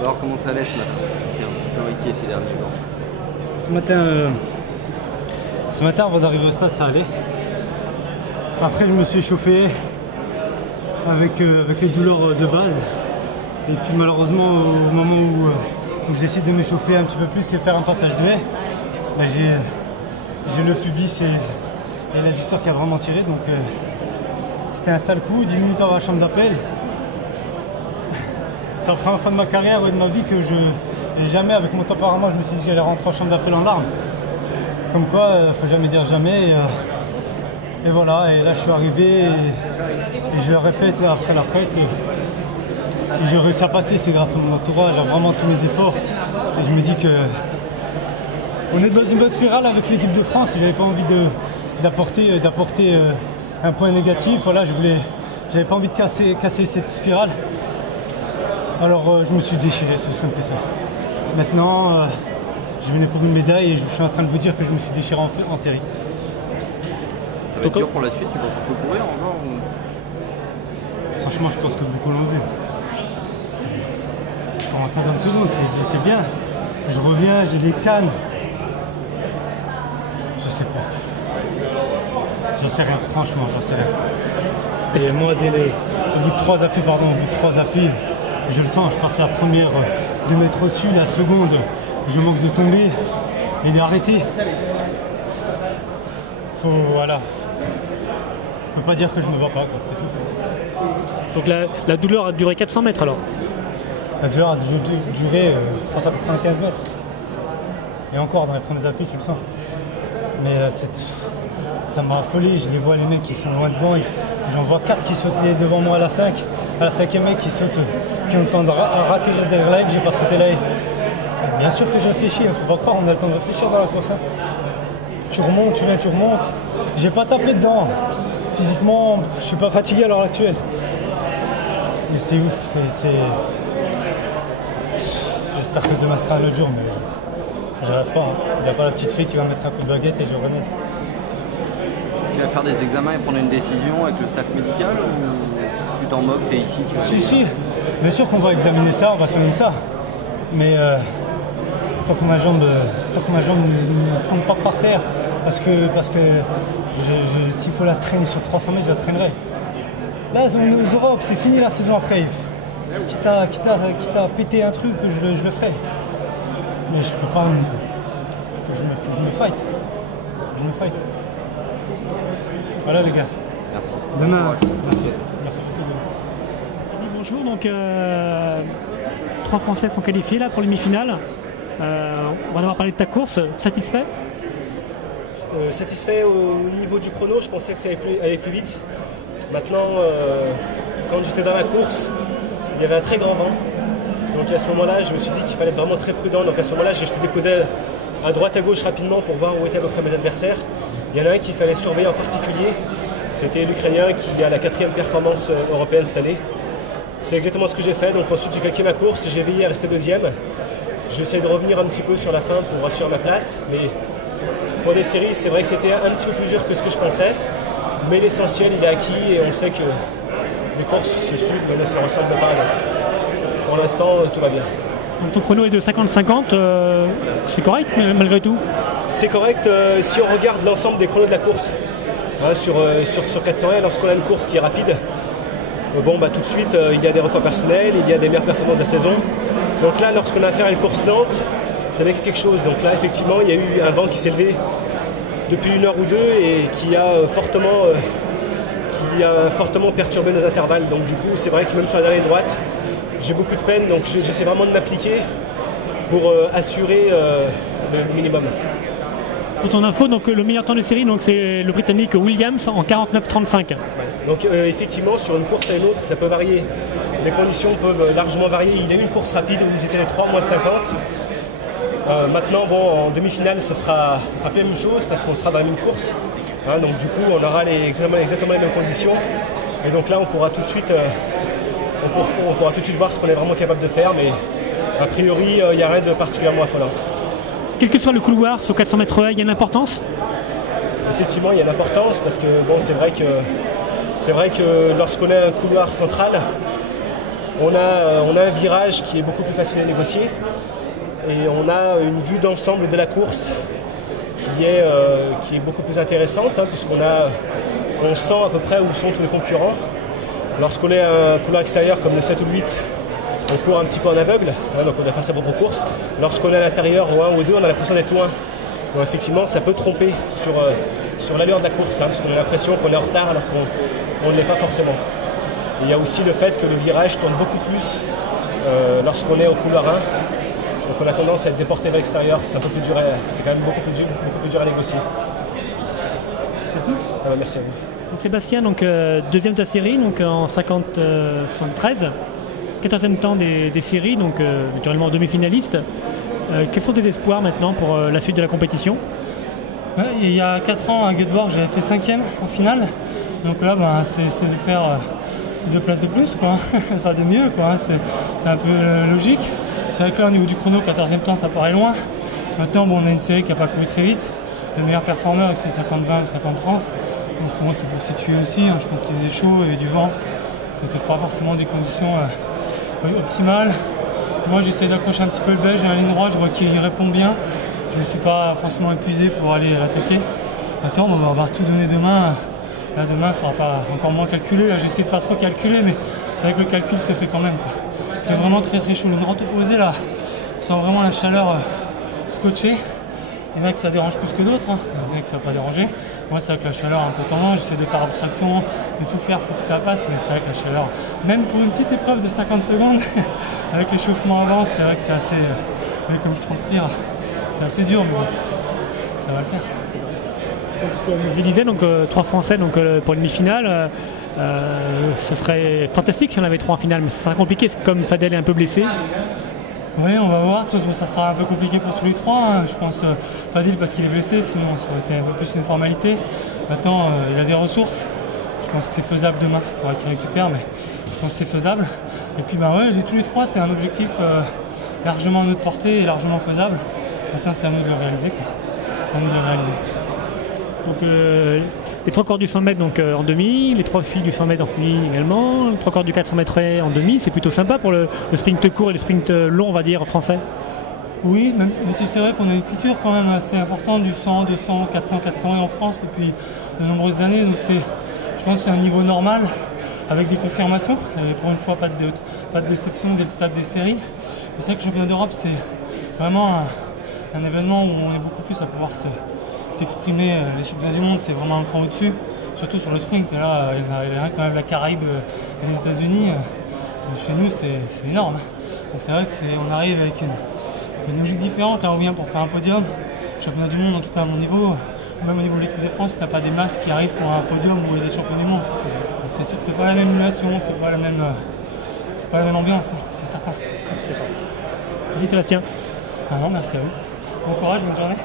Alors comment ça allait ce matin? T'es un petit peu inquiet ces derniers jours. Ce matin, avant d'arriver au stade, ça allait. Après, je me suis échauffé avec les douleurs de base. Et puis malheureusement, au moment où je décide de m'échauffer un petit peu plus et faire un passage de haie, ben, j'ai le pubis et l'adducteur qui a vraiment tiré. Donc c'était un sale coup, 10 minutes avant la chambre d'appel. C'est la première fois de ma carrière et de ma vie que jamais, avec mon tempérament, je me suis dit que j'allais rentrer en chambre d'appel en larmes. Comme quoi, il ne faut jamais dire jamais. Et voilà, et là je suis arrivé et je le répète là, après la presse. Si j'ai réussi à passer, c'est grâce à mon entourage, à vraiment tous mes efforts. Et je me dis que on est dans une bonne spirale avec l'équipe de France. J'avais pas envie d'apporter un point négatif. Voilà, j'avais pas envie de casser cette spirale. Alors je me suis déchiré, c'est aussi simple que ça. Maintenant, je venais pour une médaille et je suis en train de vous dire que je me suis déchiré en série. Ça va être dur pour la suite, tu penses que tu peux courir encore ou... Franchement, je pense que beaucoup l'ont vu. En 50 secondes, c'est bien. Je reviens, j'ai des cannes. Je sais pas. J'en sais rien, franchement, j'en sais rien. Et moi, au bout de 3 appuis, je le sens, je passe la première 2 mètres au-dessus, la seconde, je manque de tomber et d'arrêter. Voilà. Je peux pas dire que je me vois pas, c'est tout. Donc la douleur a duré 400 mètres alors? La douleur a duré 395 mètres. Et encore, dans les premiers appuis, tu le sens. Mais ça m'a affolé, je les vois les mecs qui sont loin devant. J'en vois 4 qui sautent devant moi à la 5. À la 5e mec qui saute, qui ont le temps de rater derrière la haie, que j'ai pas sauté la haie. Bien sûr que je réfléchis, il ne faut pas croire, on a le temps de réfléchir dans la course. Hein. Tu remontes, tu viens, tu remontes. J'ai pas tapé dedans. Physiquement, je suis pas fatigué à l'heure actuelle. Mais c'est ouf, J'espère que demain sera un autre jour, mais j'arrive pas. Hein. Il n'y a pas la petite fille qui va mettre un coup de baguette et je renaît. Tu vas faire des examens et prendre une décision avec le staff médical ou tu t'en moques, t'es ici, tu vas... Si, bien sûr qu'on va examiner ça, on va soigner ça. Mais tant que ma jambe ne tombe pas par terre, parce que s'il faut la traîner sur 300 mètres, je la traînerai. Là, on est aux Europes, c'est fini la saison après. Quitte à péter un truc, je le ferai. Mais je peux pas. Faut que je me fight. Je me fight. Voilà les gars. Merci. Demain. Merci. Bonjour, donc 3 Français sont qualifiés là pour l'hémifinale. On va d'abord parler de ta course, satisfait? Satisfait au niveau du chrono, je pensais que ça allait plus vite. Maintenant, quand j'étais dans la course, il y avait un très grand vent. Donc à ce moment-là, je me suis dit qu'il fallait être vraiment très prudent. Donc à ce moment-là, j'ai jeté des coups d'œil à droite, à gauche rapidement pour voir où étaient à peu près mes adversaires. Il y en a un qu'il fallait surveiller en particulier. C'était l'Ukrainien qui a la 4e performance européenne cette année. C'est exactement ce que j'ai fait. Donc ensuite, j'ai calqué ma course, j'ai veillé à rester 2e. J'ai essayé de revenir un petit peu sur la fin pour assurer ma place. Mais pour des séries, c'est vrai que c'était un petit peu plus dur que ce que je pensais. Mais l'essentiel, il est acquis et on sait que les courses se suivent mais ne se ressemblent pas. Donc, pour l'instant, tout va bien. Donc ton chrono est de 50-50, c'est correct malgré tout? C'est correct si on regarde l'ensemble des chronos de la course. Hein, sur 401, lorsqu'on a une course qui est rapide, tout de suite, il y a des records personnels, il y a des meilleures performances de la saison. Donc là, lorsqu'on a affaire à une course lente, ça n'est que quelque chose. Donc là, effectivement, il y a eu un vent qui s'est levé depuis 1 heure ou 2 et qui a fortement perturbé nos intervalles. Donc du coup, c'est vrai que même sur la dernière droite, j'ai beaucoup de peine. Donc j'essaie vraiment de m'appliquer pour assurer le minimum. Pour ton info, donc, le meilleur temps de série, c'est le Britannique Williams en 49-35. Ouais. Donc effectivement, sur une course à une autre, ça peut varier. Les conditions peuvent largement varier. Il y a eu une course rapide où ils étaient les 3 moins de 50. Maintenant, en demi-finale, ce sera plus la même chose parce qu'on sera dans la même course. Hein, donc du coup, on aura exactement les mêmes conditions. Et donc là, on pourra tout de suite voir ce qu'on est vraiment capable de faire. Mais a priori, il n'y a rien de particulièrement affolant. Quel que soit le couloir sur 400 mètres haies, il y a une importance? Effectivement, il y a une importance parce que c'est vrai que lorsqu'on a un couloir central, On a un virage qui est beaucoup plus facile à négocier et on a une vue d'ensemble de la course qui est beaucoup plus intéressante, hein, puisqu'on sent à peu près où sont tous les concurrents. Lorsqu'on est à un couloir extérieur comme le 7 ou le 8, on court un petit peu en aveugle, hein, donc on doit faire sa propre course. Lorsqu'on est à l'intérieur, au 1 ou au 2, on a l'impression d'être loin. Donc effectivement, ça peut tromper sur l'allure de la course, hein, parce qu'on a l'impression qu'on est en retard alors qu'on ne l'est pas forcément. Et il y a aussi le fait que le virage tourne beaucoup plus lorsqu'on est au couloir 1. Donc on a tendance à être déporté vers l'extérieur, c'est un peu plus dur, c'est quand même beaucoup plus dur à négocier. Merci. Ah bah, merci à vous. Donc Sébastien, donc, deuxième de ta série, donc en 50-73, 14e temps des séries, donc naturellement demi-finaliste. Quels sont tes espoirs maintenant pour la suite de la compétition? Ouais, il y a 4 ans à Göteborg, j'avais fait 5e en finale. Donc là, ben, c'est de faire 2 places de plus, quoi. Enfin de mieux, quoi. C'est un peu logique. C'est vrai que là, au niveau du chrono, 14e temps, ça paraît loin. Maintenant, bon, on a une série qui n'a pas couru très vite. Le meilleur performeur, il fait 50-20 ou 50-30. Donc moi, c'est pour situer aussi. Hein. Je pense qu'il faisait chaud, il y avait du vent. C'était pas forcément des conditions optimales. Moi, j'essaie d'accrocher un petit peu le belge à la ligne droite. Je vois qu'il répond bien. Je ne me suis pas forcément épuisé pour aller l'attaquer. Maintenant, on va tout donner demain. Là, demain, il faudra pas encore moins calculer. Là, j'essaie de pas trop calculer, mais c'est vrai que le calcul se fait quand même, quoi. Il fait vraiment très très chaud. Le droite opposé, là, on sent vraiment la chaleur scotchée. Il y en a que ça dérange plus que d'autres, hein. Il y en a qui ne va pas déranger. Moi, c'est vrai que la chaleur un peu tendance, j'essaie de faire abstraction, de tout faire pour que ça passe, mais c'est vrai que la chaleur, même pour une petite épreuve de 50 secondes, avec l'échauffement avant, c'est vrai que c'est assez, comme je transpire, c'est assez dur, mais bon, ça va le faire. Donc, comme je disais, donc 3 Français donc, pour une demi-finale. Ce serait fantastique si on avait 3 en finale, mais ce sera compliqué comme Fadel est un peu blessé. Oui, on va voir. Ça sera un peu compliqué pour tous les 3. Hein. Je pense Fadil parce qu'il est blessé, sinon ça aurait été un peu plus une formalité. Maintenant, il a des ressources. Je pense que c'est faisable demain. Il faudra qu'il récupère, mais je pense que c'est faisable. Et puis, ben ouais, tous les 3, c'est un objectif largement à notre portée et largement faisable. Maintenant, c'est à nous de le réaliser, quoi. C'est à nous de le réaliser. Donc, les 3 corps du 100 mètres donc, en demi, les 3 filles du 100 mètres en filles également, les 3 corps du 400 mètres en demi, c'est plutôt sympa pour le sprint court et le sprint long, on va dire, français. Oui, même si c'est vrai qu'on a une culture quand même assez importante du 100, 200, 400, 400 en France depuis de nombreuses années. Donc je pense que c'est un niveau normal avec des confirmations. Et pour une fois, pas de déception dès le stade des séries. C'est vrai que le championnat d'Europe, c'est vraiment un événement où on est beaucoup plus à pouvoir s'exprimer. Les championnats du monde, c'est vraiment un cran au-dessus, surtout sur le sprint. Et là, il y a quand même la Caraïbe et les États-Unis. Chez nous, c'est énorme. Donc c'est vrai qu'on arrive avec une logique différente. Là, on vient pour faire un podium. Championnat du monde, en tout cas à mon niveau, même au niveau de l'équipe de France, si tu n'as pas des masses qui arrivent pour un podium où il y a des champions du monde, c'est sûr que c'est pas la même émulation, c'est pas la même ambiance, c'est certain. Merci Sébastien. Ah non, merci à vous. Bon courage, bonne journée.